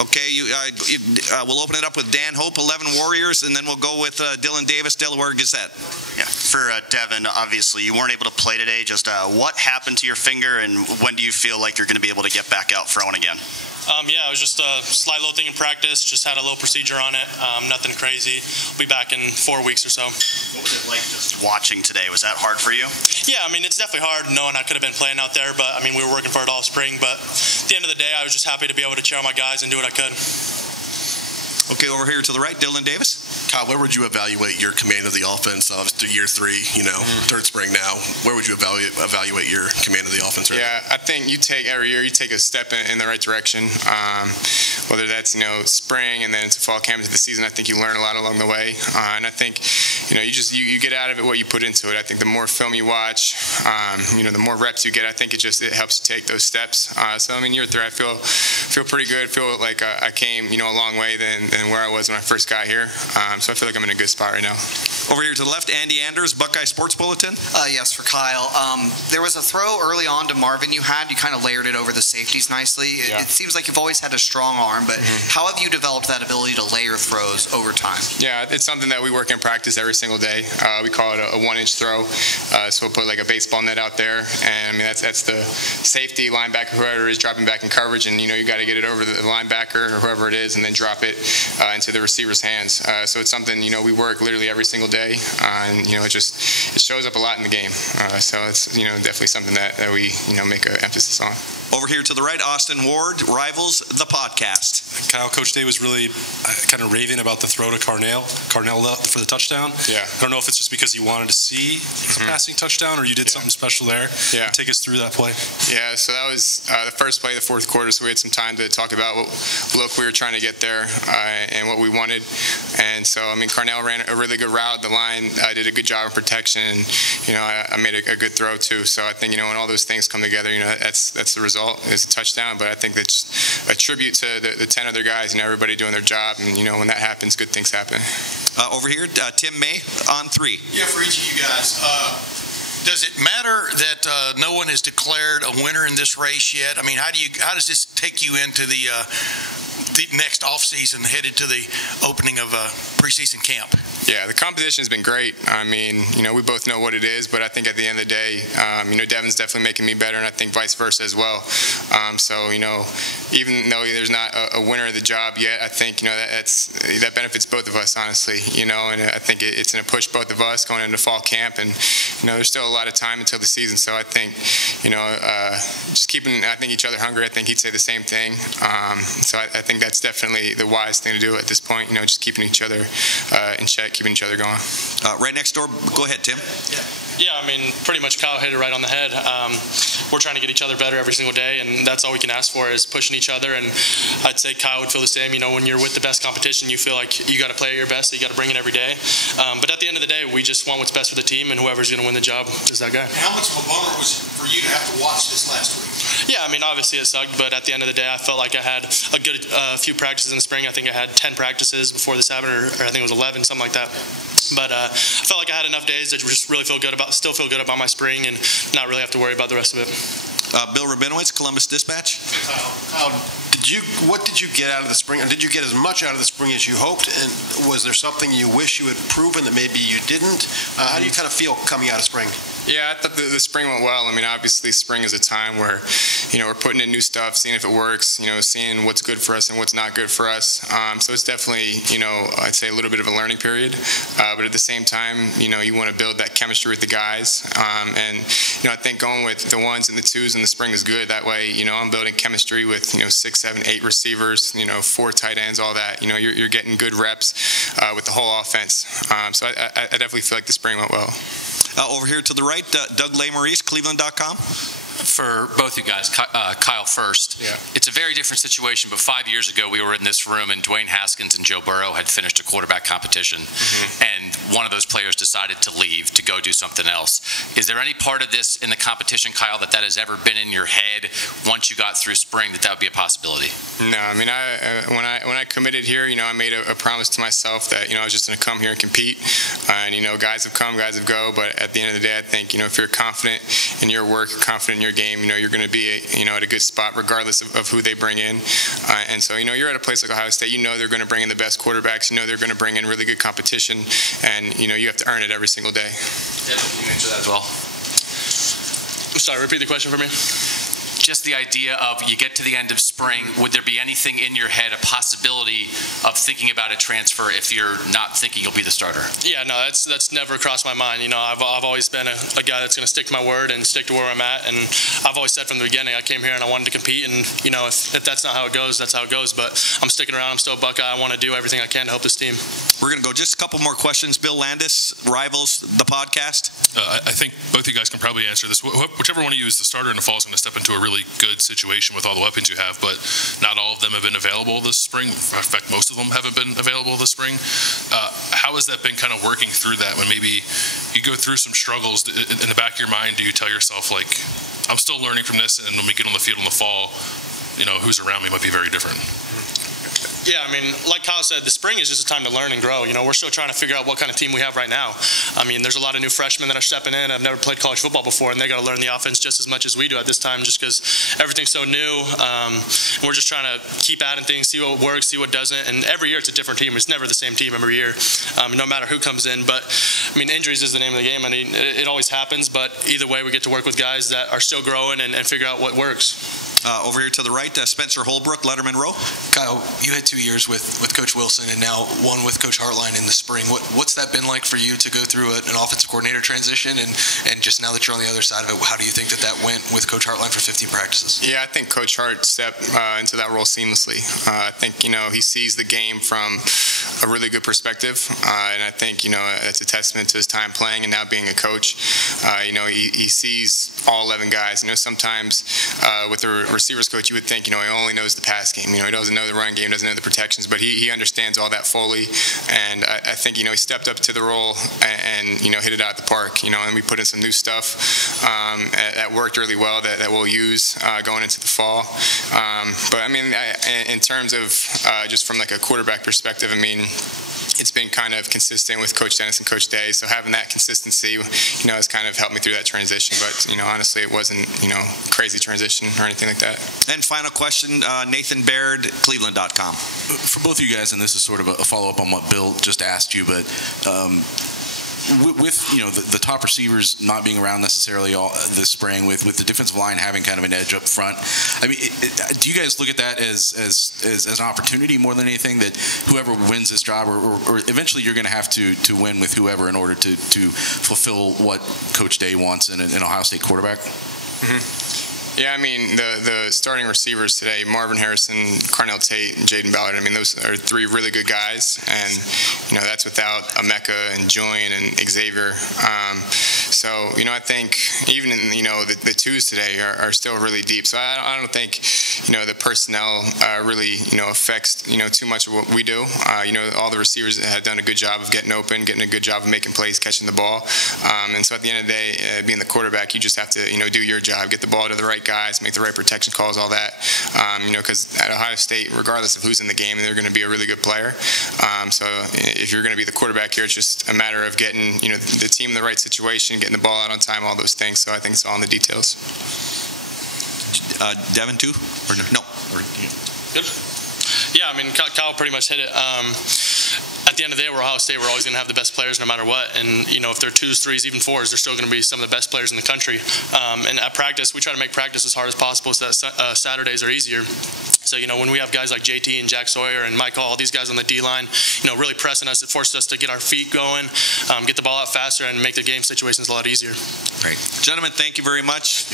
Okay, we'll open it up with Dan Hope, 11 Warriors, and then we'll go with Dylan Davis, Delaware Gazette. Yeah, for Devin, obviously you weren't able to play today. Just what happened to your finger, and when do you feel like you're going to be able to get back out throwing again? Yeah, it was just a slight little thing in practice. Just had a little procedure on it. Nothing crazy. We'll be back in 4 weeks or so. What was it like just watching today? Was that hard for you? Yeah, I mean, it's definitely hard knowing I could have been playing out there, but I mean, we were working for it all spring. But at the end of the day, I was just happy to be able to cheer on my guys and do what I could. Okay, over here to the right, Dylan Davis. Kyle, where would you evaluate your command of the offense after year 3, third spring now? Where would you evaluate your command of the offense right now? I think every year you take a step in the right direction. Whether that's, spring and then into fall camp into the season, I think you learn a lot along the way. And I think, you get out of it what you put into it. I think the more film you watch, the more reps you get, I think it helps you take those steps. So, I mean, year 3, I feel pretty good. Feel like I came, a long way than where I was when I first got here. So I feel like I'm in a good spot right now. Over here to the left, Andy Anders, Buckeye Sports Bulletin. Yes, for Kyle. There was a throw early on to Marvin you kind of layered it over the safeties nicely. It seems like you've always had a strong arm, but how have you developed that ability to layer throws over time? Yeah, it's something that we work in practice every single day. We call it a 1-inch throw. So we'll put like a baseball net out there, and I mean that's the safety, linebacker, whoever is dropping back in coverage, and you got to get it over the linebacker or whoever it is, and then drop it into the receiver's hands. So it's something we work literally every single day, and it shows up a lot in the game. So it's definitely something that we make an emphasis on. Over here to the right, Austin Ward, Rivals, the podcast. Kyle, Coach Day was really kind of raving about the throw to Carnell for the touchdown. Yeah. I don't know if it's just because you wanted to see a passing touchdown or you did something special there. Yeah. Take us through that play. Yeah, so that was the first play of the fourth quarter, so we had some time to talk about what look we were trying to get there and what we wanted. And so, I mean, Carnell ran a really good route. The line did a good job of protection, and, I made a good throw too. So I think, when all those things come together, that's the result. Is a touchdown, but I think that's a tribute to the 10 other guys, everybody doing their job, and when that happens, good things happen. Over here, Tim May on 3. Yeah, for each of you guys, does it matter that no one has declared a winner in this race yet? I mean, how does this take you into the next offseason, headed to the opening of preseason camp? Yeah, the competition has been great. I mean, we both know what it is, but I think at the end of the day, Devin's definitely making me better, and I think vice versa as well. So, even though there's not a winner of the job yet, I think, that benefits both of us, honestly, and I think it's going to push both of us going into fall camp, and, there's still a lot of time until the season, so I think, just keeping, each other hungry. I think he'd say the same thing. So I think that's definitely the wise thing to do at this point, just keeping each other in check, keeping each other going. Right next door, go ahead, Tim. Yeah, I mean, pretty much Kyle hit it right on the head. We're trying to get each other better every single day, and that's all we can ask for is pushing each other, and I'd say Kyle would feel the same. When you're with the best competition, you feel like you got to play at your best, so you got to bring it every day. But at the end of the day, we just want what's best for the team, and whoever's going to win the job is that guy. How much of a bummer was it for you to have to watch this last week? Yeah, I mean, obviously it sucked, but at the end of the day, I felt like I had a good few practices in the spring. I think I had 10 practices before this happened, or I think it was 11, something like that. But I felt like I had enough days to just really still feel good about my spring and not really have to worry about the rest of it. Bill Rabinowitz, Columbus Dispatch. Kyle, what did you get out of the spring? Did you get as much out of the spring as you hoped? And was there something you wish you had proven that maybe you didn't? How do you kind of feel coming out of spring? Yeah, I thought the spring went well. I mean, obviously spring is a time where, we're putting in new stuff, seeing if it works, seeing what's good for us and what's not good for us. So it's definitely, I'd say a little bit of a learning period. But at the same time, you want to build that chemistry with the guys. And, I think going with the 1s and the 2s in the spring is good. That way, I'm building chemistry with, 6, 7, 8 receivers, 4 tight ends, all that. You're getting good reps with the whole offense. So I definitely feel like the spring went well. Over here to the right, Doug Lesmaurice, Cleveland.com. For both you guys, Kyle first. Yeah. It's a very different situation, but 5 years ago we were in this room and Dwayne Haskins and Joe Burrow had finished a quarterback competition, and one of those players decided to leave to go do something else. Is there any part of this in the competition, Kyle, that has ever been in your head once you got through spring that would be a possibility? No, I mean, when I committed here, I made a promise to myself that, I was just going to come here and compete. And, guys have come, guys have go, but at the end of the day, I think, if you're confident in your work, confident in your your game, you're going to be at a good spot regardless of who they bring in. And so, you're at a place like Ohio State, they're going to bring in the best quarterbacks, they're going to bring in really good competition, and, you have to earn it every single day. Devin, can you answer that as well? I'm sorry, repeat the question for me. Just the idea of you get to the end of spring, would there be anything in your head, a possibility of thinking about a transfer if you're not thinking you'll be the starter? Yeah, no, that's never crossed my mind. I've always been a guy that's going to stick to my word and stick to where I'm at. And I've always said from the beginning, I came here and I wanted to compete. And, if that's not how it goes, that's how it goes. But I'm sticking around. I'm still a Buckeye. I want to do everything I can to help this team. We're going to go just a couple more questions. Bill Landis, Rivals, the podcast. I think both of you guys can probably answer this. Whichever one of you is the starter in the fall is going to step into a really good situation with all the weapons you have, but not all of them have been available this spring. In fact, most of them haven't been available this spring. How has that been kind of working through that when maybe you go through some struggles in the back of your mind? Do you tell yourself, like, I'm still learning from this, and when we get on the field in the fall, who's around me might be very different? Yeah, like Kyle said, the spring is just a time to learn and grow. We're still trying to figure out what kind of team we have right now. There's a lot of new freshmen that are stepping in. I've never played college football before, and they got to learn the offense just as much as we do at this time, just because everything's so new. We're just trying to keep adding things, see what works, see what doesn't. And every year it's a different team. It's never the same team every year, no matter who comes in. But injuries is the name of the game. It always happens. But either way, we get to work with guys that are still growing and figure out what works. Over here to the right, Spencer Holbrook, Letterman Row. Kyle, you had 2 years with Coach Wilson and now one with Coach Hartline in the spring. What's that been like for you to go through an offensive coordinator transition? And just now that you're on the other side of it, how do you think that went with Coach Hartline for 15 practices? Yeah, I think Coach Hart stepped into that role seamlessly. I think, he sees the game from a really good perspective. And I think, that's a testament to his time playing and now being a coach. He sees all 11 guys. Sometimes with the receivers coach, you would think, he only knows the pass game. He doesn't know the run game, doesn't know the protections, but he understands all that fully. And I think, he stepped up to the role and hit it out the park, and we put in some new stuff that worked really well that we'll use going into the fall. But in terms of just from like a quarterback perspective, it's been kind of consistent with Coach Dennis and Coach Day, so having that consistency, has kind of helped me through that transition. But honestly, it wasn't crazy transition or anything like that. And final question, Nathan Baird, Cleveland.com. For both of you guys, and this is sort of a follow-up on what Bill just asked you, but with the top receivers not being around necessarily all this spring, with the defensive line having kind of an edge up front, do you guys look at that as an opportunity more than anything, that whoever wins this job, or eventually you're going to have to win with whoever in order to fulfill what Coach Day wants in an Ohio State quarterback? Mm-hmm. Yeah, the starting receivers today, Marvin Harrison, Carnell Tate, and Jaden Ballard, those are 3 really good guys, and, that's without Emeka and Julian and Xavier. So, I think even in, the twos today are still really deep. So I don't think, the personnel really, affects, too much of what we do. All the receivers have done a good job of getting open, getting a good job of making plays, catching the ball. And so at the end of the day, being the quarterback, you just have to, do your job, get the ball to the right guys, make the right protection calls, all that. Because at Ohio State, regardless of who's in the game, they're going to be a really good player. So if you're going to be the quarterback here, it's just a matter of getting, the team in the right situation, getting the ball out on time, all those things. So I think it's all in the details. Devin, too? Or no? Good. Yeah, Kyle pretty much hit it. At the end of the day, we're Ohio State. We're always going to have the best players no matter what. And, if they're 2s, 3s, even 4s, they're still going to be some of the best players in the country. And at practice, we try to make practice as hard as possible so that Saturdays are easier. So, when we have guys like JT and Jack Sawyer and Michael, all these guys on the D-line, really pressing us, it forces us to get our feet going, get the ball out faster, and make the game situations a lot easier. Great. Gentlemen, thank you very much.